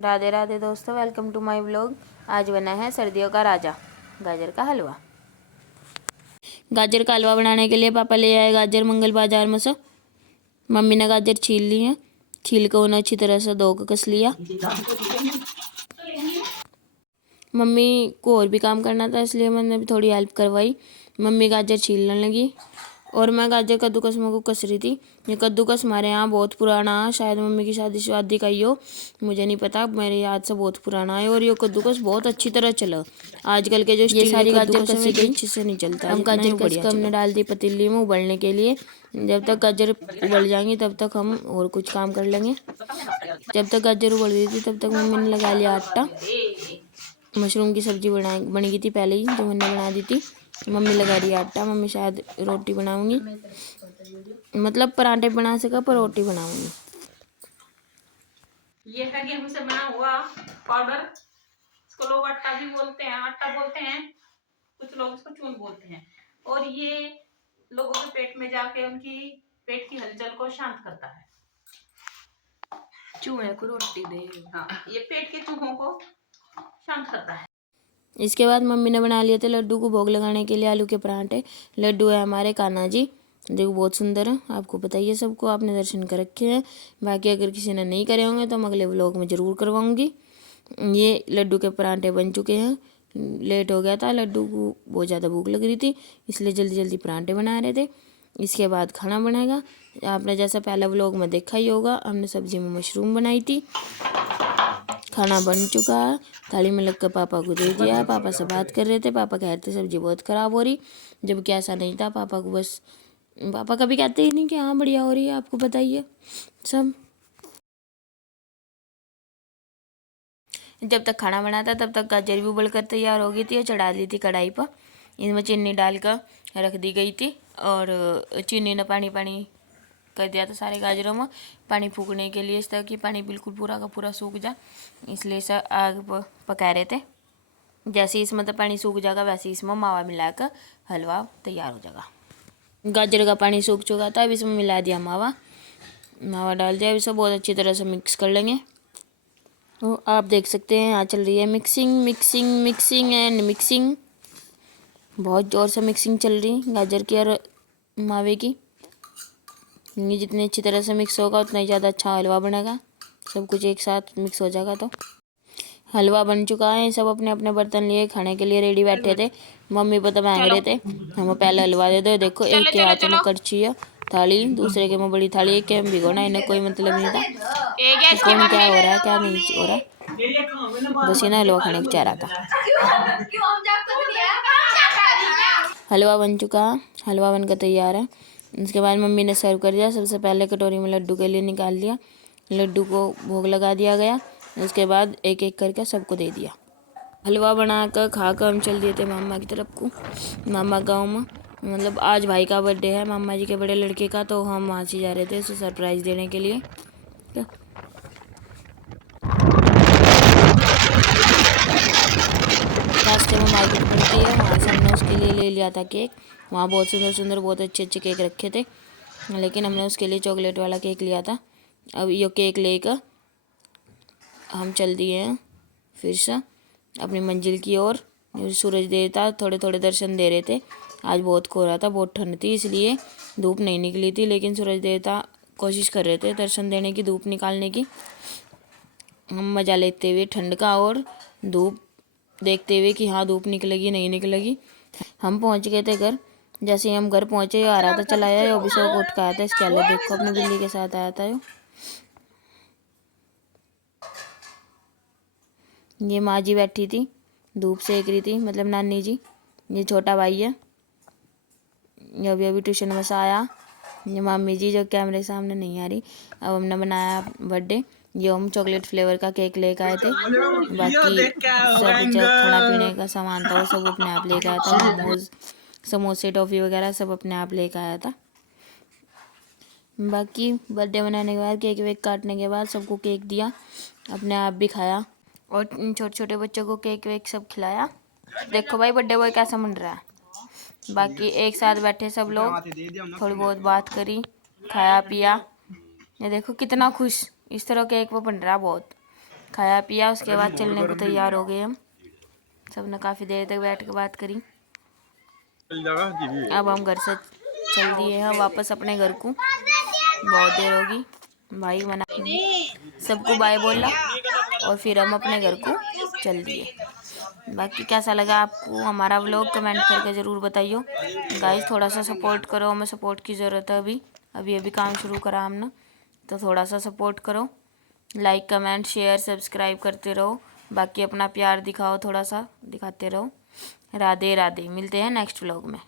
राधे राधे दोस्तों, welcome to my vlog. आज बना है सर्दियों का राजा, गाजर का हलवा। गाजर का हलवा बनाने के लिए पापा ले आए गाजर मंगल बाजार में से। मम्मी ने गाजर छील ली है, छील कर उन्हें अच्छी तरह से धो कर कस लिया। मम्मी को और भी काम करना था, इसलिए मैंने भी थोड़ी हेल्प करवाई। मम्मी गाजर छीलने लगी और मैं गाजर कद्दूकस में को कस रही थी। ये कद्दूकस हमारे यहाँ बहुत पुराना है, शायद मम्मी की शादी शादी का ही हो, मुझे नहीं पता, मेरे याद से बहुत पुराना है। और ये कद्दूकस बहुत अच्छी तरह चला। आजकल के जो ये सारी गाजर कसी गई अच्छे से नहीं चलता। हम गाजर कस कर हमने डाल दी पतीली में उबलने के लिए। जब तक गाजर उबल जाएंगी तब तक हम और कुछ काम कर लेंगे। जब तक गाजर उबल रही थी तब तक मम्मी ने लगा लिया आटा। मशरूम की सब्जी बनी गई थी पहले ही, जो मैंने बना दी थी। मम्मी लगा रही है आटा। मम्मी शायद रोटी बनाऊंगी, मतलब पराठे बना सका पर रोटी बनाऊंगी। ये है गेहूं से बना हुआ पाउडर। इसको लोग आटा भी बोलते हैं, आटा बोलते हैं, कुछ लोग इसको चून बोलते हैं। और ये लोगों के पेट में जाके उनकी पेट की हलचल को शांत करता है। चूहे को रोटी दे, हाँ, ये पेट के चूहों को शांत करता है। इसके बाद मम्मी ने बना लिए थे लड्डू को भोग लगाने के लिए आलू के पराठे। लड्डू है हमारे कान्हा जी, जो बहुत सुंदर है, आपको बताइए सबको, आपने दर्शन कर रखे हैं। बाकी अगर किसी ने नहीं करे होंगे तो हम अगले व्लॉग में ज़रूर करवाऊंगी। ये लड्डू के पराठे बन चुके हैं। लेट हो गया था, लड्डू को बहुत ज़्यादा भूख लग रही थी, इसलिए जल्दी जल्दी पराठे बना रहे थे। इसके बाद खाना बनेगा। आपने जैसा पहला व्लॉग में देखा ही होगा, हमने सब्जी में मशरूम बनाई थी। खाना बन चुका है, थाली में लगकर पापा को दे दिया। पापा से बात कर रहे थे, पापा कह रहे थे सब्जी बहुत ख़राब हो रही, जबकि ऐसा नहीं था। पापा कभी कहते ही नहीं कि हाँ बढ़िया हो रही है, आपको बताइए सब। जब तक खाना बना था तब तक गाजर भी उबल कर तैयार हो गई थी और चढ़ा दी थी कढ़ाई पर। इसमें चीनी डालकर रख दी गई थी और चीनी ने पानी पानी कर दिया था सारे गाजरों में, पानी फूकने के लिए, इस तरह कि पानी बिल्कुल पूरा का पूरा सूख जा, इसलिए इसे आग पर पका रहे थे। जैसे ही इसमें तो पानी सूख जाएगा वैसे ही इसमें मावा मिलाकर हलवा तैयार हो जाएगा। गाजर का पानी सूख चुका था, अब इसमें मिला दिया मावा डाल दिया। अब इसे बहुत अच्छी तरह से मिक्स कर लेंगे। तो आप देख सकते हैं यहाँ चल रही है mixing mixing mixing and mixing, बहुत ज़ोर से मिक्सिंग चल रही गाजर की और मावे की। ये जितनी अच्छी तरह से मिक्स होगा उतना ही ज़्यादा अच्छा हलवा बनेगा। सब कुछ एक साथ मिक्स हो जाएगा तो हलवा बन चुका है। सब अपने अपने बर्तन लिए खाने के लिए रेडी बैठे थे। मम्मी पता मांग रहे थे हमें पहले हलवा दे दो। देखो, एक के हाथों में कड़छी है, थाली, दूसरे के में बड़ी थाली, एक के में भिगोना, इन्हें कोई मतलब नहीं था कि कौन क्या हो रहा है क्या नहीं हो रहा है, बस इन्हें हलवा खाने को चाह रहा था। हलवा बन चुका है, हलवा बनकर तैयार है। उसके बाद मम्मी ने सर्व कर दिया। सबसे पहले कटोरी में लड्डू के लिए निकाल लिया, लड्डू को भोग लगा दिया गया। उसके बाद एक एक करके सबको दे दिया। हलवा बनाकर खाकर हम चल दिए थे मामा की तरफ को। मामा गांव में, मतलब आज भाई का बर्थडे है, मामा जी के बड़े लड़के का, तो हम वहाँ से जा रहे थे उसे सरप्राइज़ देने के लिए। तो रास्ते में मार्केट पड़ती है, वहाँ से हमने उसके लिए ले लिया था केक। वहाँ बहुत सुंदर सुंदर बहुत अच्छे अच्छे केक रखे थे, लेकिन हमने उसके लिए चॉकलेट वाला केक लिया था। अब ये केक लेकर हम चल दिए हैं फिर से अपनी मंजिल की ओर। सूरज देवता थोड़े थोड़े दर्शन दे रहे थे। आज बहुत कोहरा था, बहुत ठंड थी, इसलिए धूप नहीं निकली थी, लेकिन सूरज देवता कोशिश कर रहे थे दर्शन देने की, धूप निकालने की। हम मज़ा लेते हुए ठंड का और धूप देखते हुए कि हाँ धूप निकलेगी नहीं निकलेगी। हम पहुंच गए थे घर। जैसे ही हम घर पहुंचे आ रहा था चला आया, अभिषेक उठ के आया था। इसके अलग देखो अपनी बिल्ली के साथ आया था। ये माँ जी बैठी थी, धूप सेक रही थी, मतलब नानी जी। ये छोटा भाई है, ये अभी अभी ट्यूशन में से आया। ये मामी जी जो कैमरे के सामने नहीं आ रही। अब हमने बनाया बर्थडे। ये हम चॉकलेट फ्लेवर का केक लेकर आए थे। बाकी सब जो खाना पीने का सामान था वो सब अपने आप लेकर आया था। मोमोज, समोसे, टॉफ़ी वगैरह सब अपने आप लेकर आया था। बाकी बर्थडे मनाने के बाद केक वेक काटने के बाद सबको केक दिया, अपने आप भी खाया और छोटे छोटे बच्चों को केक वेक सब खिलाया। देखो भाई बर्थडे बॉय कैसा मन रहा है। बाकी एक साथ बैठे सब लोग, थोड़ी बहुत बात करी, खाया पिया। ये देखो कितना खुश, इस तरह केक वो बन रहा बहुत। खाया पिया, उसके बाद चलने को तैयार हो गए हम सबने। काफ़ी देर तक बैठ के बात करी। अब हम घर से चल दिए हैं वापस अपने घर को, बहुत देर होगी। भाई मना सबको बाय बोला और फिर हम अपने घर को चल दिए। बाकी कैसा लगा आपको हमारा व्लॉग कमेंट करके ज़रूर बताइयो गाइस। थोड़ा सा सपोर्ट करो, हमें सपोर्ट की ज़रूरत है। अभी अभी काम शुरू करा हमने, तो थोड़ा सा सपोर्ट करो। लाइक कमेंट शेयर सब्सक्राइब करते रहो। बाकी अपना प्यार दिखाओ, थोड़ा सा दिखाते रहो। राधे राधे, मिलते हैं नेक्स्ट व्लॉग में।